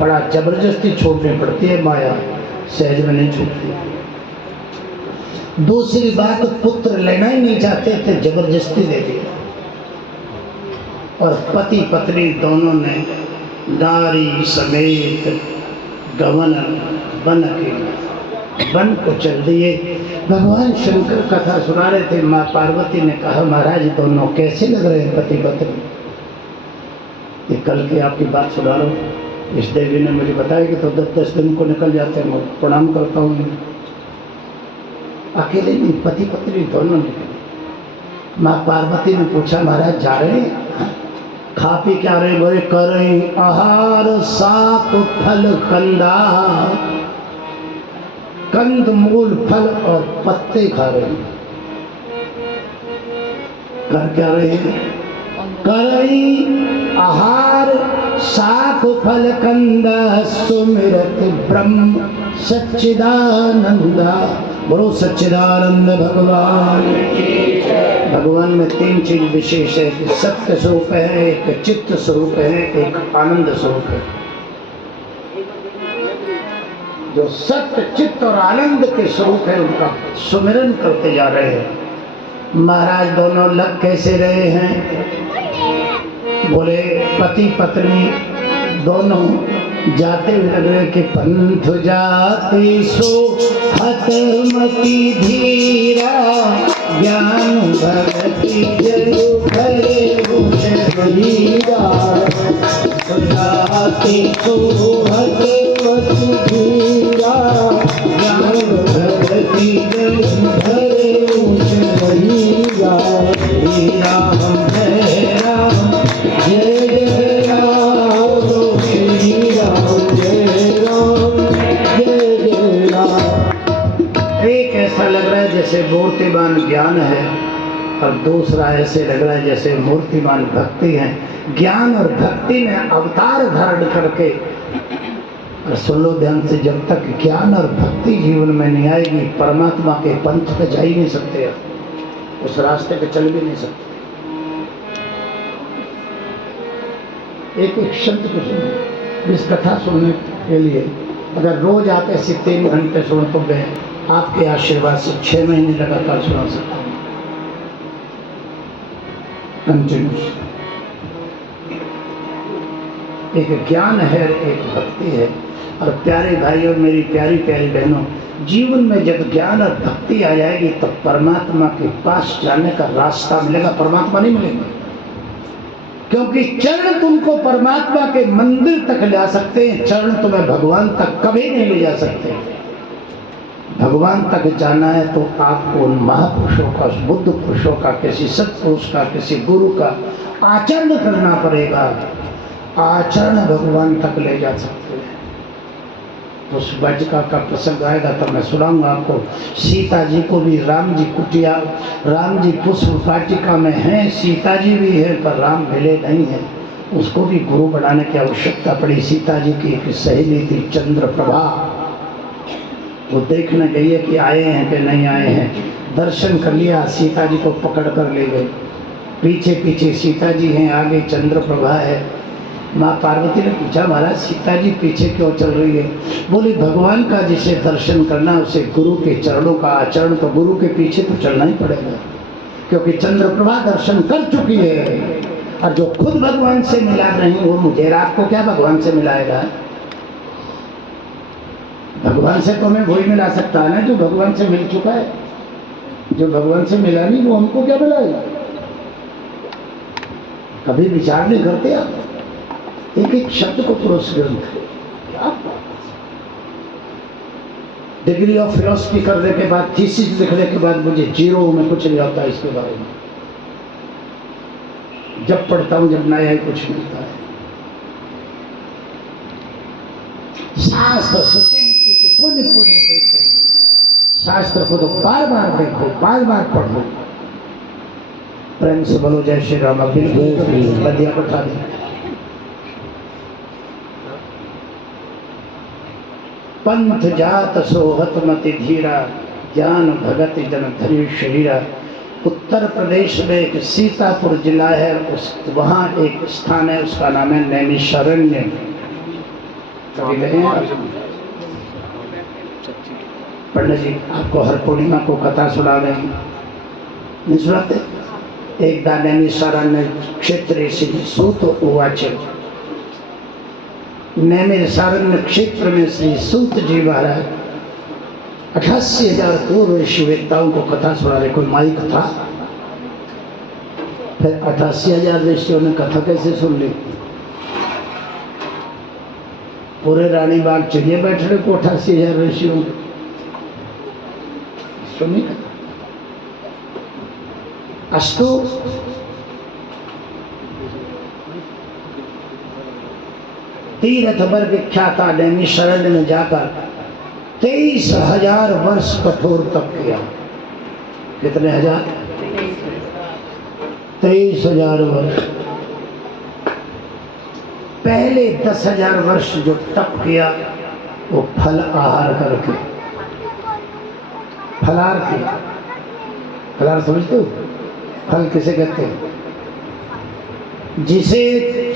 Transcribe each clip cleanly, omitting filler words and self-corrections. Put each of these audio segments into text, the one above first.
बड़ा जबरदस्ती छोड़नी पड़ती है, माया सहज में नहीं छूटती। दूसरी बात, पुत्र लेना ही नहीं चाहते थे, जबरदस्ती दे दिया। और पति पत्नी दोनों ने नारी समेत गवन बन के वन को चल दिए। भगवान शंकर कथा सुना रहे थे। माँ पार्वती ने कहा, महाराज दोनों कैसे लग रहे हैं पति पत्नी? ये कल की आपकी बात सुना रहा हूँ। इस देवी ने मुझे बताया कि तो 10 दिन को निकल जाते हैं। मैं प्रणाम करता हूँ। अकेले नहीं, पति पत्नी दोनों निकले। माँ पार्वती ने पूछा, महाराज जा रहे हैं? खा पी क्या रहे? बोले करें आहार साक फल कंदा, कंद मूल फल और पत्ते खा रहे हैं। कर क्या रहे हैं? करें आहार साक फल कंदा, सुमिरत ब्रह्म सच्चिदानंदा। बोलो सच्चिदानंद भगवान। भगवान में 3 चीज विशेष है कि सत्य स्वरूप है, एक चित्त स्वरूप है, एक आनंद स्वरूप है। जो सत्य चित्त और आनंद के स्वरूप है उनका सुमिरन करते जा रहे हैं। महाराज दोनों लग कैसे रहे हैं? बोले पति पत्नी दोनों जाते हुए लग रहे कि पंथ जाते सो हतमति धीरा, ज्ञान भक्ति जरु करे हीरा। जाते सो हतमति धीरा, ज्ञान भक्ति जरु करे हीरा। हीरा हम है राम, जय जय राम, श्री राम जय राम, जय जय राम। एक ऐसा लग रहा है जैसे मूर्तिमान ज्ञान है, और दूसरा ऐसे लग रहा है जैसे मूर्तिमान भक्ति है। ज्ञान और भक्ति में अवतार धारण करके, और सुन लो ध्यान से, जब तक ज्ञान और भक्ति जीवन में नहीं आएगी, परमात्मा के पंथ पे जा ही नहीं सकते, उस रास्ते पे चल भी नहीं सकते। एक एक शब्द को सुनो। इस कथा सुनने के लिए अगर रोज आप ऐसे 3 घंटे सुनो तो मैं आपके आशीर्वाद से 6 महीने लगातार सुना सकता हूँ, कंटिन्यूस। एक ज्ञान है, एक भक्ति है। और प्यारे भाइयों, मेरी प्यारी प्यारी बहनों, जीवन में जब ज्ञान और भक्ति आ जाएगी तो परमात्मा के पास जाने का रास्ता मिलेगा, परमात्मा नहीं मिलेगा। क्योंकि चरण तुमको परमात्मा के मंदिर तक ला सकते हैं, चरण तुम्हें भगवान तक कभी नहीं ले जा सकते। भगवान तक जाना है तो आपको उन महापुरुषों का, बुद्ध पुरुषों का, किसी सत्पुरुष का, किसी गुरु का आचरण करना पड़ेगा। आचरण भगवान तक ले जा सकते हैं। तो उस वाटिका का प्रसंग आएगा तो मैं सुनाऊंगा आपको। सीता जी को भी राम जी कुटिया, राम जी पुष्प वाटिका में हैं, सीता जी भी है, पर राम मिले नहीं है। उसको भी गुरु बनाने की आवश्यकता पड़ी। सीता जी की एक सहेली थी चंद्रप्रभा, वो देखने गई है कि आए हैं कि नहीं आए हैं। दर्शन कर लिया, सीता जी को पकड़ कर ले गए। पीछे पीछे सीता जी हैं, आगे चंद्रप्रभा है। माँ पार्वती ने पूछा, महाराज सीता जी पीछे क्यों चल रही है? बोली, भगवान का जिसे दर्शन करना उसे गुरु के चरणों का आचरण, तो गुरु के पीछे तो चलना ही पड़ेगा, क्योंकि चंद्रप्रभा दर्शन कर चुकी है। और जो खुद भगवान से मिला नहीं, वो मुझे रात को क्या भगवान से मिलाएगा? भगवान से तो मैं वही मिला सकता है ना जो भगवान से मिल चुका है। जो भगवान से मिला नहीं, वो हमको क्या मिलाएगा? कभी विचार नहीं करते आप? एक एक शब्द को पुरुष ग्रंथ है। डिग्री ऑफ फिलोसफी करने के बाद, थीसिस लिखने के बाद मुझे 0 में कुछ नहीं आता इसके बारे में। जब पढ़ता हूं, जब नया ही कुछ मिलता है। शास्त्र पुण्य पुण्य देखते हैं। शास्त्र को तो बार बार देखो, बार बार पढ़ो। प्रेम से बोलो जय श्री राम। बदिया बैठा दे। पंथ जात सोहत मति धीरा, ज्ञान भगत जन धरि शरीरा। उत्तर प्रदेश में एक सीतापुर जिला है, उस वहाँ एक स्थान है, उसका नाम है नैमिषारण्य। कभी गए हैं आप? पंडित जी आपको हर पूर्णिमा को कथा सुना रहे हैं, नहीं सुनाते? एक दाने सारण क्षेत्र श्री सूत उवाच, नैमिर सारण्य क्षेत्र में श्री सूत जी महाराज 88,000 पूर्व ऋषि वेताओं को कथा सुना रहे। कोई माई कथा, फिर 88,000 ऋषियों ने कथा कैसे सुन ली? पूरे रानी बाग चलिए बैठ रहे को 88,000 ऋषियों सुनी कथा। अस्तु तीर्थ पर विख्याता नैमिषारण्य में जाकर 23,000 वर्ष कठोर तप किया। कितने हजार? 23,000 वर्ष। पहले 10,000 वर्ष जो तप किया वो फल आहार करके, फलाहार किया। फलाहार समझते हो? फल किसे कहते हैं? जिसे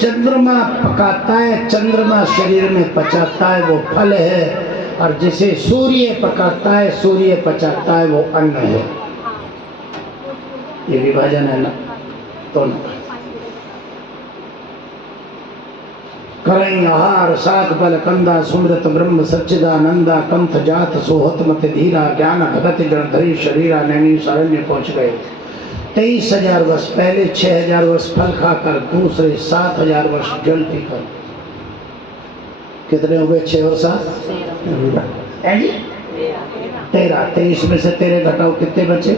चंद्रमा पकाता है, चंद्रमा शरीर में पचाता है, वो फल है। और जिसे सूर्य पकाता है, सूर्य पचाता है, वो अन्न है। ये विभाजन है ना, तो करई आहार सात बल कंदा सुमृत ब्रह्म सच्चिदानंदा कंथ जात सोहत मत धीरा ज्ञान भगत जड़धरी शरीरा नैमिषारण्य पहुंच गए। 23,000 वर्ष पहले 6,000 वर्ष फल खाकर, दूसरे 7,000 वर्ष जल पीकर। कितने हो गए? 6 और 7 13। 23 में से 13 घटाओ, कितने बचे?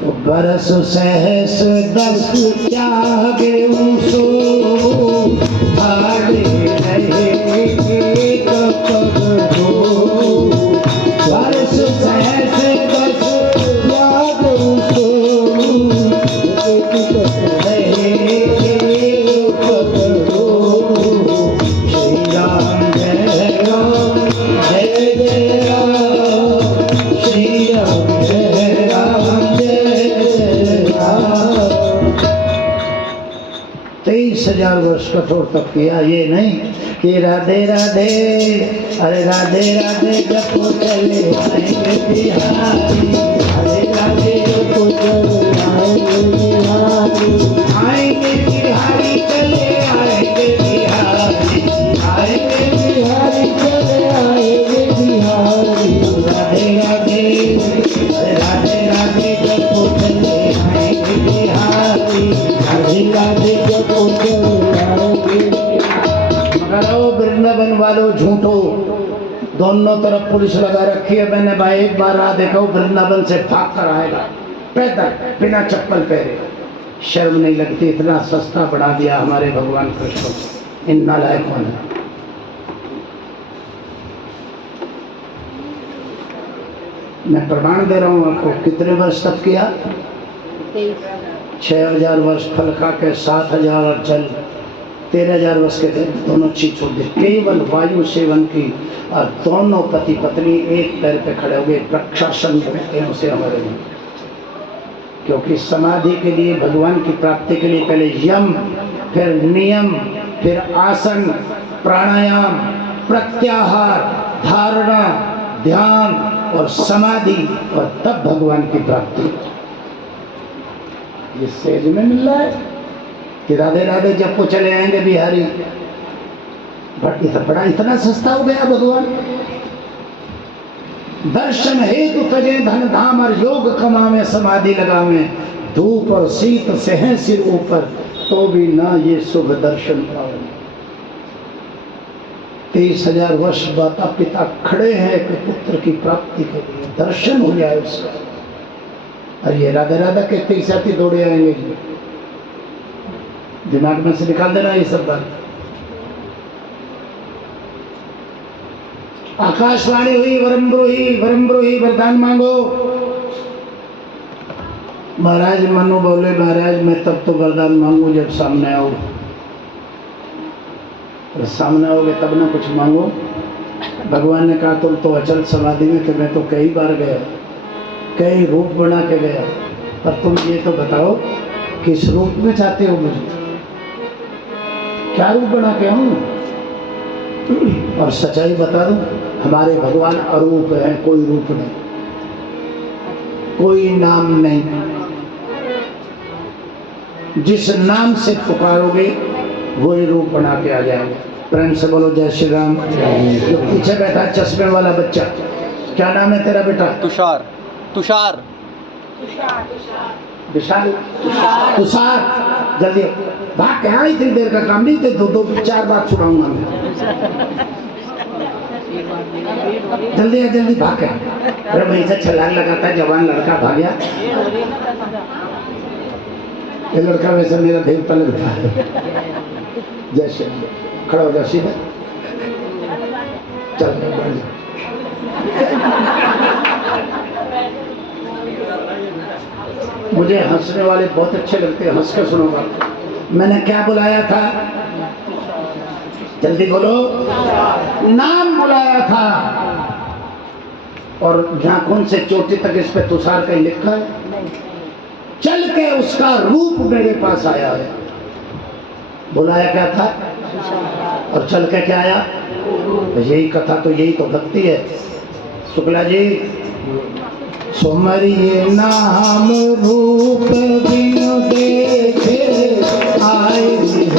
तो बरस सहस 10 त्यागे सो भागे रहे एक पग दो। बरस सहस 10 त्यागे सो रहे एक पग दो। श्री राम जय राम जय जय राम, श्री राम जय राम जय राम। 23,000 वर्ष कठोर तप किया। ये नहीं कि राधे राधे, अरे राधे राधे जपो चले आएंगे बिहारी, अरे राधे जपो चले आएंगे बिहारी, आएंगे बिहारी चले आएंगे बिहारी, आएंगे बिहारी चले आएंगे बिहारी। राधे राधे, अरे राधे राधे जपो चले आएंगे बिहारी, राधे राधे जपो चले आएंगे। मगर ओ वृंदावन वालों झूठो, दोनों तरफ पुलिस लगा रखी है। मैंने भाई एक बार राह देखा, वृंदावन से भाग कर आएगा पैदल बिना चप्पल पहने। शर्म नहीं लगती? इतना सस्ता बढ़ा दिया हमारे भगवान कृष्ण इन नालायकों ने। मैं प्रमाण दे रहा हूं आपको। कितने वर्ष तप किया? 6,000 वर्ष फल खा के, 7,000 और जल 13,000 वर्ष के थे। दोनों चीज छोड़ दी, केवल वायु सेवन की। और दोनों पति पत्नी एक पैर पे खड़े हो गए। प्रक्षासन बोलते हैं उसे हमारे में। क्योंकि समाधि के लिए, भगवान की प्राप्ति के लिए पहले यम, फिर नियम, फिर आसन, प्राणायाम, प्रत्याहार, धारणा, ध्यान और समाधि, और तब भगवान की प्राप्ति। ये सेज में मिल रहा है कि राधे राधे जब को चले आएंगे बिहारी। बट बड़ा इतना सस्ता हो गया भगवान। दर्शन हेतु तजे धन धाम और योग कमावे समाधि लगावे, धूप और शीत सह सिर ऊपर तो भी ना ये शुभ दर्शन पावे। 23,000 वर्ष माता पिता खड़े हैं कि पुत्र की प्राप्ति के लिए, दर्शन हो जाए उसका। और ये राधा राधा कहते ही साथी दौड़े आएंगे। दिमाग में से निकाल देना ये सब बात। आकाशवाणी हुई, वरम्ब्रोही वरदान मांगो। महाराज मनु बोले, महाराज मैं तब तो वरदान मांगू जब सामने आओ। तो सामने आओगे तब ना कुछ मांगो। भगवान ने कहा तुम तो अचल समाधि में थे, मैं तो कई बार गया, कई रूप बना के गया, पर तुम ये तो बताओ किस रूप में चाहते हो मुझे? क्या रूप बना के आऊं? और सच्चाई बता दूं, हमारे भगवान अरूप हैं, कोई रूप नहीं, कोई नाम नहीं। जिस नाम से पुकारोगे वही रूप बना के आ जाएंगे। प्रेम से बोलो जय श्री राम। जो पीछे बैठा चश्मे वाला बच्चा, क्या नाम है तेरा बेटा? तुषार। तुषार विशाल, तुषार, जल्दी भाग के आ, इतनी देर का काम नहीं थे, दो 4 बार छुड़ाऊंगा मैं। जल्दी आ, जल्दी भाग के। अरे वहीं से छलांग लगाता है, जवान लड़का भाग गया। ये लड़का वैसे मेरा देवता लगता है। जय श्री राम। खड़ा हो जा सीधा, चल बढ़ जा। मुझे हंसने वाले बहुत अच्छे लगते हैं, हंस के सुनूंगा। मैंने क्या बुलाया था? जल्दी बोलो। नाम बुलाया था, और नाखून से चोटी तक इस पे तुषार का लिखा है। चल के उसका रूप मेरे पास आया है। बुलाया क्या था और चल के क्या आया? यही कथा, तो यही तो भक्ति है। शुक्ला जी, सुमरिये नाम रूप बिनु देखे, आए स्नेह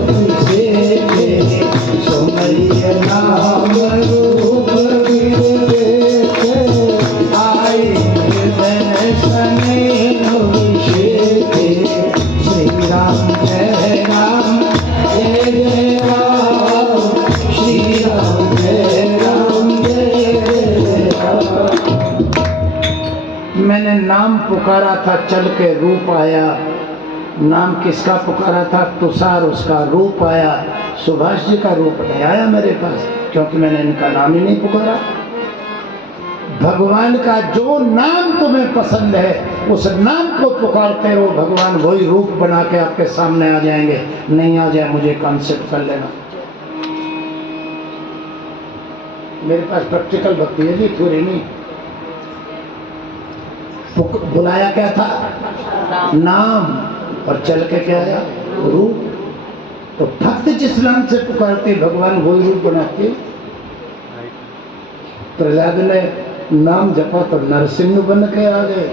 विशेखे। सुमरिये नाम रूप बिनु देखे, आए स्नेह विशेखे। श्री राम जय राम, जय जय राम। श्री राम जय राम, जय जय राम। मैंने नाम पुकारा था, चल के रूप आया। नाम किसका पुकारा था? तुषार, उसका रूप आया। सुभाष जी का रूप नहीं आया मेरे पास, क्योंकि मैंने इनका नाम ही नहीं पुकारा। भगवान का जो नाम तुम्हें पसंद है उस नाम को पुकारते रहो, भगवान वही रूप बना के आपके सामने आ जाएंगे। नहीं आ जाए मुझे कॉन्सेप्ट कर लेना। मेरे पास प्रैक्टिकल भक्ति है जी, थ्योरी नहीं। बुलाया क्या था? नाम, और चल के क्या आया? रूप। तो भक्त जिस नाम से पुकारते भगवान वही रूप बनाते। प्रहलाद ने नाम जपा तो नरसिंह बन के आ गए।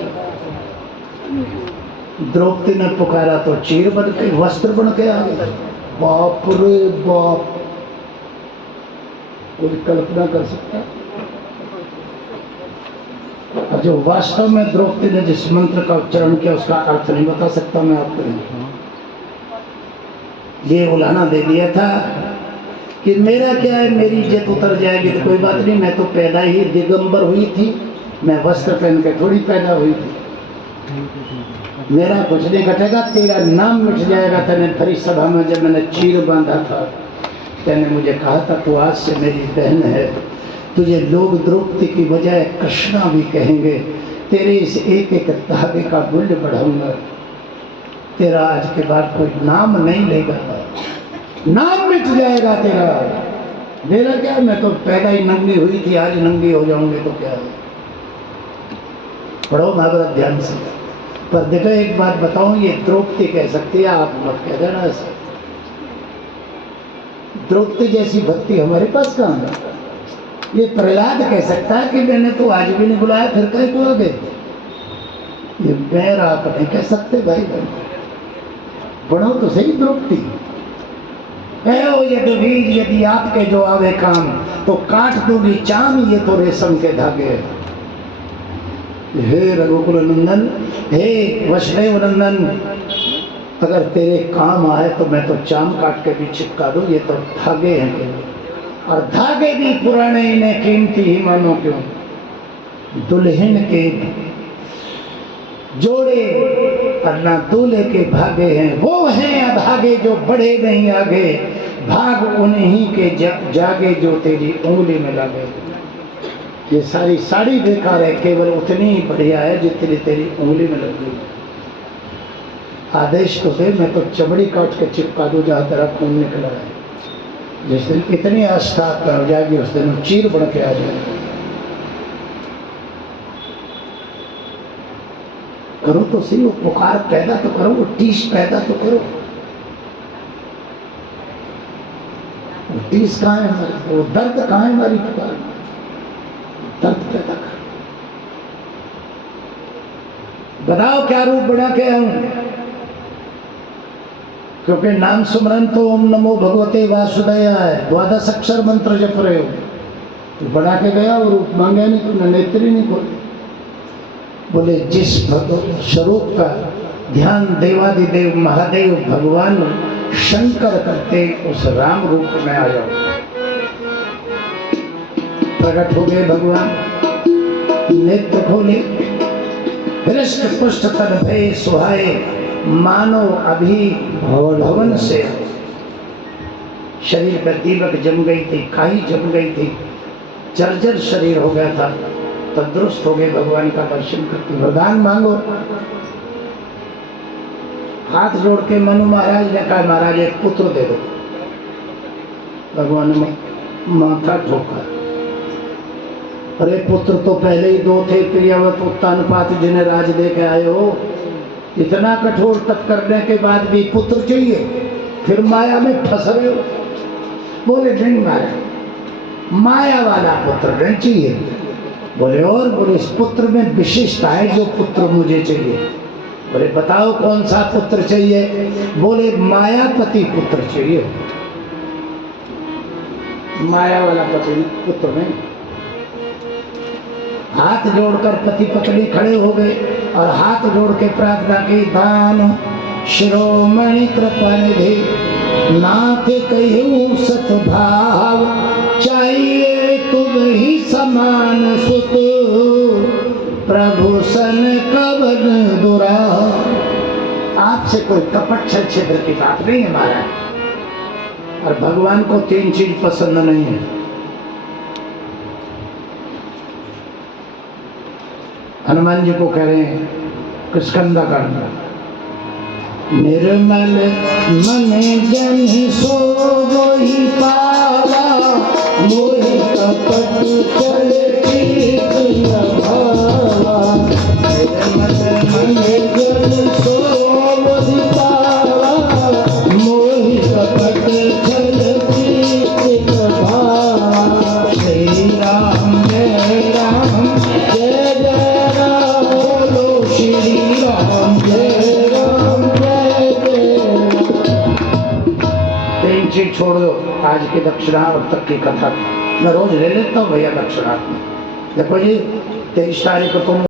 द्रौपदी ने पुकारा तो चीर बन के, वस्त्र बन के आ गए। बाप रे बाप, कोई कल्पना कर सकता? और जो वास्तव में द्रौपदी ने जिस मंत्र का उच्चारण किया उसका अर्थ नहीं बता सकता मैं आपको। ये उलाना दे दिया था कि मेरा क्या है, मेरी इज्जत उतर जाएगी तो कोई बात नहीं, मैं तो पैदा ही दिगंबर हुई थी, मैं वस्त्र पहन के थोड़ी पैदा हुई थी। मेरा कुछ नहीं घटेगा, तेरा नाम मिट जाएगा। तेने भरी सभा में जब मैंने चीर बांधा था, तेने मुझे कहा था तू आज से मेरी बहन है, तुझे लोग द्रौपदी की बजाय कृष्णा भी कहेंगे। तेरे इस एक एक धागे का मूल्य बढ़ाऊंगा। तेरा आज के बाद कोई नाम नहीं लेगा, नाम मिट जाएगा तेरा। मेरा क्या, मैं तो पैदा ही नंगी हुई थी, आज नंगी हो जाऊंगी तो क्या है। पढ़ो भागवत ध्यान से। पर देखो एक बात बताऊं, ये द्रौपदी कह सकती है, आप मत कह देना ऐसा। द्रौपदी जैसी भक्ति हमारे पास कहाँ है? ये प्रहलाद कह सकता है कि मैंने तो आज भी नहीं बुलाया, फिर कहीं को आ गए। ये पैर आप नहीं कह सकते भाई बहन। बढ़ो तो सही द्रौपदी। यदि यदि आपके जो आवे काम, तो काट दूंगी चाम, ये तो रेशम के धागे। हे रघुकुल नंदन, हे वैष्णव नंदन, अगर तेरे काम आए तो मैं तो चाम काट के भी चिपका दूं, ये तो धागे हैं। और धागे भी पुराने इन्हें कीमती ही मानो क्यों। दुल्हन के जोड़े और ना दूल्हे के भागे हैं, वो हैं अभागे जो बढ़े नहीं आगे। भाग उन्हीं के जागे जो तेरी उंगली में लगे। ये सारी साड़ी बेकार है, केवल उतनी ही बढ़िया है जितनी तेरी उंगली में लग गई। आदेश तो दे, मैं तो चमड़ी काट के चिपका दूं जहां तेरा खून निकला है। जिस दिन इतनी आस्था हो जाएगी उस दिन चीर बढ़ के आ जाएगी। करो तो सही, वो पुकार पैदा तो करो, वो टीस पैदा तो करो। टीस कहाँ है हमारी, वो दर्द कहाँ है हमारी पुकार, दर्द पैदा कर। बताओ क्या रूप बना के आऊं, क्योंकि नाम सुमरन तो ओम नमो भगवते वासुदेवाय है, 12 अक्षर मंत्र जप रहे हो, तो बना के गया और रूप मांगे नहीं, तुमने नेत्र ही नहीं खोले। बोले जिस स्वरूप का ध्यान देवादिदेव महादेव भगवान शंकर करते, उस राम रूप में आ जाओ। प्रकट हो गए भगवान, नेत्र खोले, हृष्ट पुष्ट तन भय सुहाए, मानो अभी भवन से। शरीर पर दीपक जम गई थी, काई जम गई थी, जर्जर शरीर हो गया था, तंदुरुस्त हो गए भगवान का दर्शन करके। वरदान मांगो। हाथ जोड़ के मनु महाराज ने कहा महाराज एक पुत्र दे दो। भगवान ने माथा ठोका, अरे पुत्र तो पहले ही 2 थे, प्रियवत उत्तानपात जिन्हें राज दे के आए हो, इतना कठोर तप करने के बाद भी पुत्र चाहिए, फिर माया में फंस रहे हो। बोले नहीं महाराज, माया वाला पुत्र नहीं चाहिए। बोले और? बोले इस पुत्र में विशेषता है जो पुत्र मुझे चाहिए। बोले बताओ कौन सा पुत्र चाहिए? बोले मायापति पुत्र चाहिए। माया वाला पुत्र नहीं। हाथ जोड़कर पति पत्नी खड़े हो गए और हाथ जोड़ के प्रार्थना की, दान शिरोमणि कृपानिधि, नाथ कहूँ सतभाव, चाहिए तुम ही समान सुत, प्रभु सन कवन दुरा। आपसे कोई कपट छल छिद्र की बात नहीं है महाराज। और भगवान को 3 चीज पसंद नहीं है। हनुमान जी को कह रहे हैं किस्कंदा करना, निर्मल मन जन सो वही पावा, मोहि कपट चल चित न भावा। निर्मल मन जन सो वही पावा, मोहि कपट चल चित न भावा। श्री राम जय राम जय जय राम, बोलो श्री राम जय राम जय जय राम। 3 चीज छोड़ दो आज की दक्षिणा और तक की कथा। मैं रोज ले लेता हूँ भैया दक्षिणा। देखो जी 23 तारीख को तुम